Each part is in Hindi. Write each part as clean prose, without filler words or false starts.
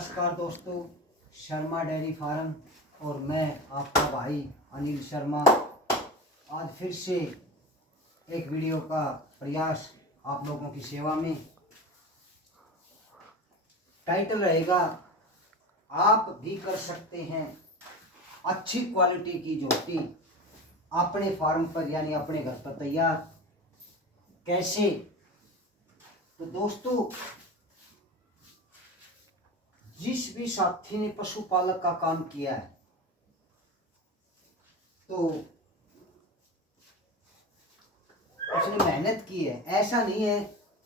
नमस्कार दोस्तों, शर्मा डेयरी फार्म और मैं आपका भाई अनिल शर्मा आज फिर से एक वीडियो का प्रयास आप लोगों की सेवा में। टाइटल रहेगा आप भी कर सकते हैं अच्छी क्वालिटी की जोटी अपने फार्म पर यानी अपने घर पर तैयार। कैसे? तो दोस्तों, जिस भी साथी ने पशुपालक का काम किया है तो उसने मेहनत की है। ऐसा नहीं है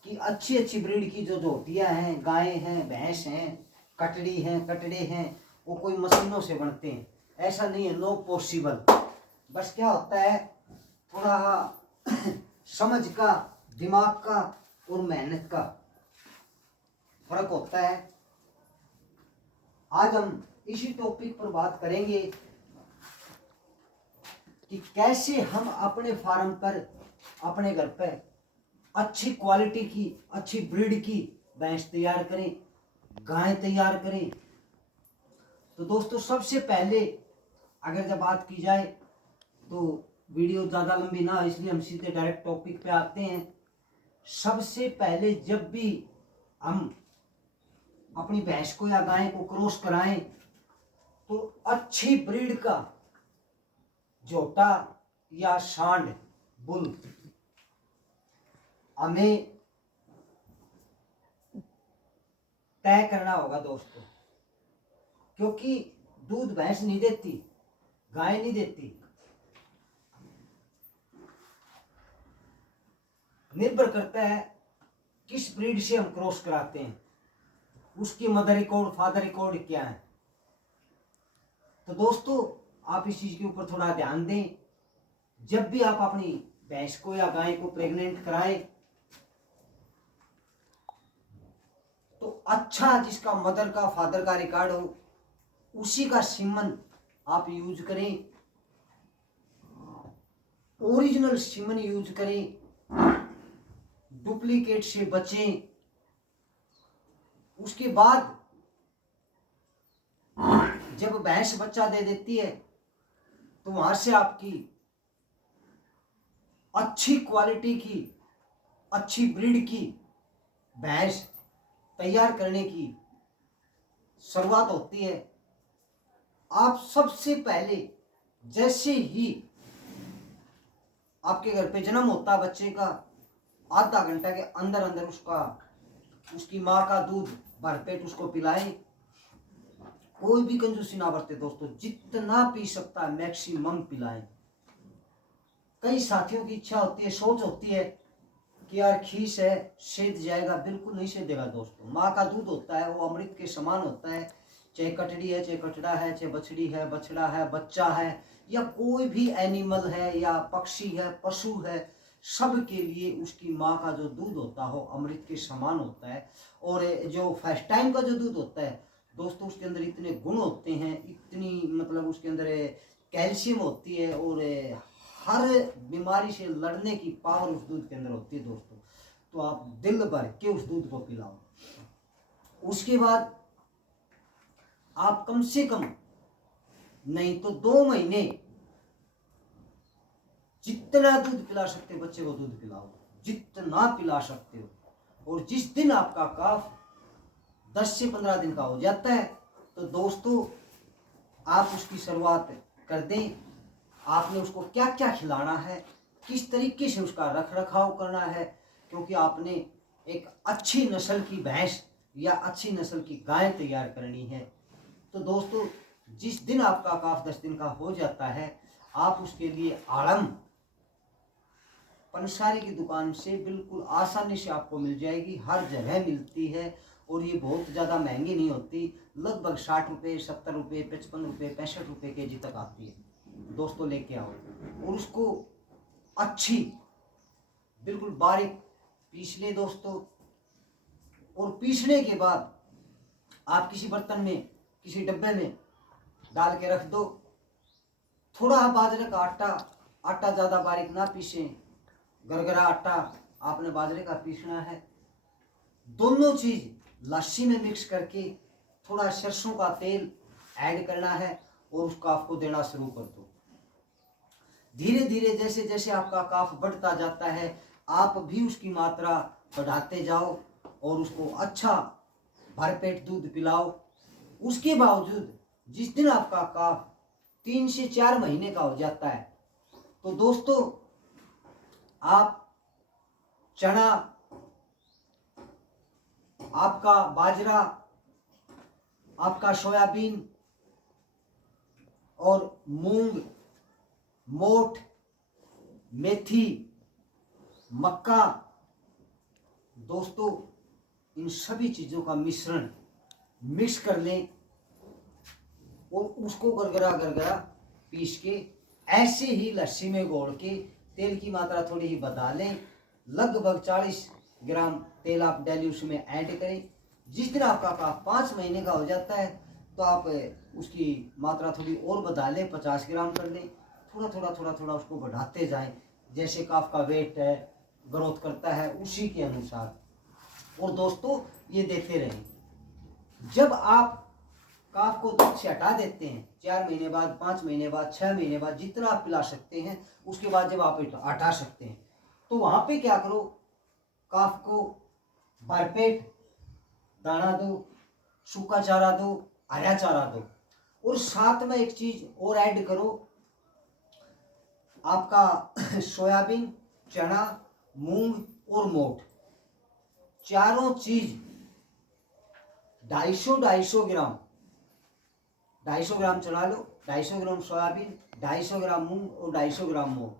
कि अच्छी अच्छी ब्रीड की जो जोटियां हैं, गायें हैं, भैंस हैं, कटड़ी हैं, कटड़े हैं, वो कोई मशीनों से बनते हैं, ऐसा नहीं है। No possible. बस क्या होता है, थोड़ा समझ का, दिमाग का और मेहनत का फर्क होता है। आज हम इसी टॉपिक पर बात करेंगे कि कैसे हम अपने फार्म पर, अपने घर पर अच्छी क्वालिटी की, अच्छी ब्रीड की भैंस तैयार करें, गाय तैयार करें। तो दोस्तों, सबसे पहले अगर जब बात की जाए तो वीडियो ज़्यादा लंबी ना, इसलिए हम सीधे डायरेक्ट टॉपिक पे आते हैं। सबसे पहले जब भी हम अपनी भैंस को या गाय को क्रॉस कराएं तो अच्छी ब्रीड का जोटा या सांड बुल हमें तय करना होगा दोस्तों, क्योंकि दूध भैंस नहीं देती, गाय नहीं देती। निर्भर करता है किस ब्रीड से हम क्रॉस कराते हैं, उसकी मदर रिकॉर्ड, फादर रिकॉर्ड क्या है। तो दोस्तों, आप इस चीज के ऊपर थोड़ा ध्यान दें। जब भी आप अपनी भैंस को या गाय को प्रेग्नेंट कराएं तो अच्छा, जिसका मदर का, फादर का रिकॉर्ड हो, उसी का सीमन आप यूज करें, ओरिजिनल सीमन यूज करें, डुप्लीकेट से बचें। उसके बाद जब भैंस बच्चा दे देती है तो वहां से आपकी अच्छी क्वालिटी की, अच्छी ब्रीड की भैंस तैयार करने की शुरुआत होती है। आप सबसे पहले, जैसे ही आपके घर पे जन्म होता बच्चे का, आधा घंटा के अंदर अंदर उसकी माँ का दूध भरपेट उसको पिलाएं। कोई भी कंजूसी ना बरते दोस्तों, जितना पी सकता है मैक्सिमम पिलाएं। कई साथियों की इच्छा होती है, सोच होती है कि यार खीस है, सेध जाएगा। बिल्कुल नहीं सेधेगा दोस्तों। माँ का दूध होता है वो अमृत के समान होता है। चाहे कटड़ी है, चाहे कटड़ा है, चाहे बछड़ी है, बछड़ा है, बच्चा है, या कोई भी एनिमल है, या पक्षी है, पशु है, सब के लिए उसकी माँ का जो दूध होता हो अमृत के समान होता है। और जो फर्स्ट टाइम का जो दूध होता है दोस्तों, उसके अंदर इतने गुण होते हैं, इतनी मतलब उसके अंदर कैल्शियम होती है, और हर बीमारी से लड़ने की पावर उस दूध के अंदर होती है दोस्तों। तो आप दिल भर के उस दूध को पिलाओ। उसके बाद आप कम से कम नहीं तो 2 महीने जितना दूध पिला सकते हो बच्चे को दूध पिलाओ, जितना पिला सकते हो। और जिस दिन आपका काफ 10 से 15 दिन का हो जाता है तो दोस्तों आप उसकी शुरुआत कर दें। आपने उसको क्या क्या खिलाना है, किस तरीके से उसका रख रखाव करना है, क्योंकि आपने एक अच्छी नस्ल की भैंस या अच्छी नस्ल की गाय तैयार करनी है। तो दोस्तों, जिस दिन आपका काफ 10 दिन का हो जाता है, आप उसके लिए आड़म पंसारी की दुकान से बिल्कुल आसानी से आपको मिल जाएगी। हर जगह मिलती है और ये बहुत ज़्यादा महंगी नहीं होती। लगभग 60 रुपये, 70 रुपये, 55 रुपये, 65 रुपये केजी तक आती है दोस्तों। लेके आओ और उसको अच्छी बिल्कुल बारीक पीस ले दोस्तों। और पीसने के बाद आप किसी बर्तन में, किसी डब्बे में डाल के रख दो। थोड़ा बाजरे का आटा, आटा ज़्यादा बारीक ना पीसें, गरगरा आटा आपने बाजरे का पीसना है। दोनों चीज़ लस्सी में मिक्स करके थोड़ा सरसों का तेल ऐड करना है और उस काफ को देना शुरू कर दो। धीरे धीरे जैसे जैसे आपका काफ बढ़ता जाता है आप भी उसकी मात्रा बढ़ाते जाओ और उसको अच्छा भरपेट दूध पिलाओ। उसके बावजूद जिस दिन आपका काफ 3 से 4 महीने का हो जाता है तो दोस्तों आप चना, आपका बाजरा, आपका सोयाबीन और मूंग, मोठ, मेथी, मक्का, दोस्तों इन सभी चीज़ों का मिश्रण मिक्स कर लें और उसको गरगरा गरगरा पीस के ऐसे ही लस्सी में घोल के तेल की मात्रा थोड़ी ही बढ़ा लें। लगभग 40 ग्राम तेल आप डेली उसमें ऐड करें। जिस दिन आपका काफ 5 महीने का हो जाता है तो आप उसकी मात्रा थोड़ी और बढ़ा लें, 50 ग्राम कर लें। थोड़ा थोड़ा थोड़ा थोड़ा उसको बढ़ाते जाएं जैसे काफ का वेट है ग्रोथ करता है उसी के अनुसार। और दोस्तों ये देते रहें। जब आप काफ को दूध से हटा देते हैं 4 महीने बाद, 5 महीने बाद, 6 महीने बाद, जितना आप पिला सकते हैं, उसके बाद जब आप हटा सकते हैं तो वहां पे क्या करो, काफ को भरपेट दाना दो, सूखा चारा दो, हरा चारा दो और साथ में एक चीज और ऐड करो, आपका सोयाबीन, चना, मूंग और मोठ, चारों चीज 250 ग्राम, 250 ग्राम चना लो, 250 ग्राम सोयाबीन, 250 ग्राम मूंग और 250 ग्राम मोठ,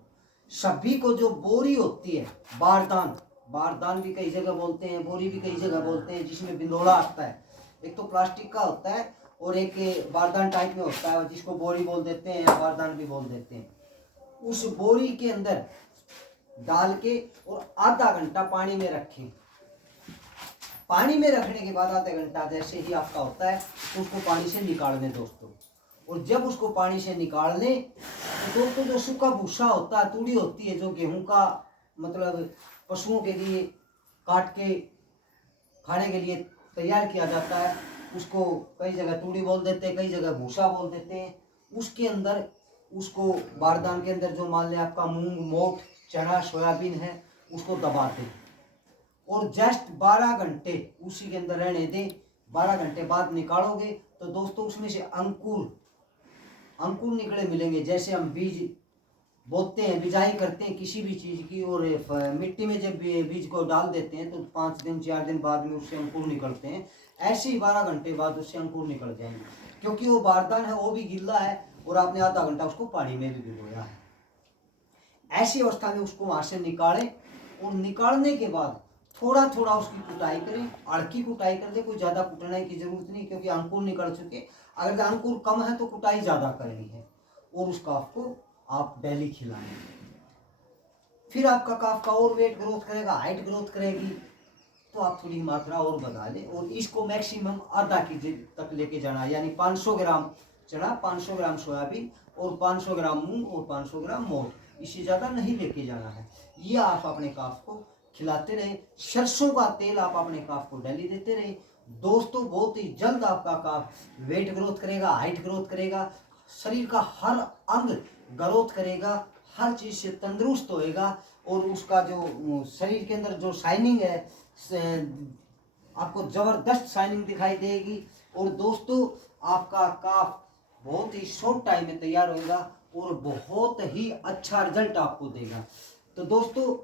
सभी को जो बोरी होती है, बारदान, बारदान भी कई जगह बोलते हैं, बोरी भी कई जगह बोलते हैं, जिसमें बिंदोला आता है। एक तो प्लास्टिक का होता है और एक बारदान टाइप में होता है जिसको बोरी बोल देते हैं या बारदान भी बोल देते हैं। उस बोरी के अंदर डाल के और आधा घंटा पानी में रखें। पानी में रखने के बाद आधा घंटा जैसे ही आपका होता है तो उसको पानी से निकाल दें दोस्तों। और जब उसको पानी से निकाल लें तो दोस्तों जो सूखा भूसा होता है, तूड़ी होती है, जो गेहूं का मतलब पशुओं के लिए काट के खाने के लिए तैयार किया जाता है, उसको कई जगह तूड़ी बोल देते हैं, कई जगह भूसा बोल देते हैं। उसके अंदर उसको बारदान के अंदर जो मान लें आपका मूंग, मोठ, चना, सोयाबीन है उसको दबा दें और जस्ट 12 घंटे उसी के अंदर रहने दें। 12 घंटे बाद निकालोगे तो दोस्तों उसमें से अंकुर निकले मिलेंगे। जैसे हम बीज बोते हैं, बिजाई करते हैं किसी भी चीज़ की और मिट्टी में जब बीज को डाल देते हैं तो 5 दिन 4 दिन बाद में उससे अंकुर निकलते हैं, ऐसे ही 12 घंटे बाद उससे अंकुर निकल जाएंगे, क्योंकि वो बारदान है वो भी गिल्ला है और आपने आधा घंटा उसको पानी में भी भिगोया है। ऐसी अवस्था में उसको वहां से निकालें और निकालने के बाद थोड़ा थोड़ा उसकी कुटाई करें, अड़की कुटाई कर दे, कोई ज़्यादा कुटने की जरूरत नहीं, क्योंकि अंकुर निकल चुके। अगर अंकुर कम है तो कुटाई ज़्यादा करनी है और उस काफ को आप डेली खिलाएं। फिर आपका काफ का और वेट ग्रोथ करेगा, हाइट ग्रोथ करेगी, तो आप थोड़ी मात्रा और बढ़ा लें और इसको मैक्सिमम आधा केजी तक लेके जाना, यानी 500 ग्राम चना, 500 ग्राम सोयाबीन और 500 ग्राम मूंग और 500 ग्राम मोठ, इससे ज़्यादा नहीं लेके जाना है। ये आप अपने काफ को खिलाते रहे। सरसों का तेल आप अपने काफ को डेली देते रहे दोस्तों। बहुत ही जल्द आपका काफ वेट ग्रोथ करेगा, हाइट ग्रोथ करेगा, शरीर का हर अंग ग्रोथ करेगा, हर चीज़ से तंदुरुस्त होएगा और उसका जो शरीर के अंदर जो शाइनिंग है आपको ज़बरदस्त शाइनिंग दिखाई देगी। और दोस्तों आपका काफ बहुत ही शॉर्ट टाइम में तैयार होएगा और बहुत ही अच्छा रिजल्ट आपको देगा। तो दोस्तों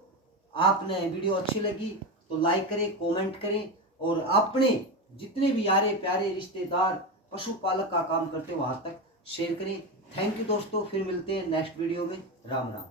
आपने वीडियो अच्छी लगी तो लाइक करें, कमेंट करें और अपने जितने भी यारे प्यारे रिश्तेदार पशुपालक का काम करते हैं वहाँ तक शेयर करें। थैंक यू दोस्तों, फिर मिलते हैं नेक्स्ट वीडियो में। राम राम।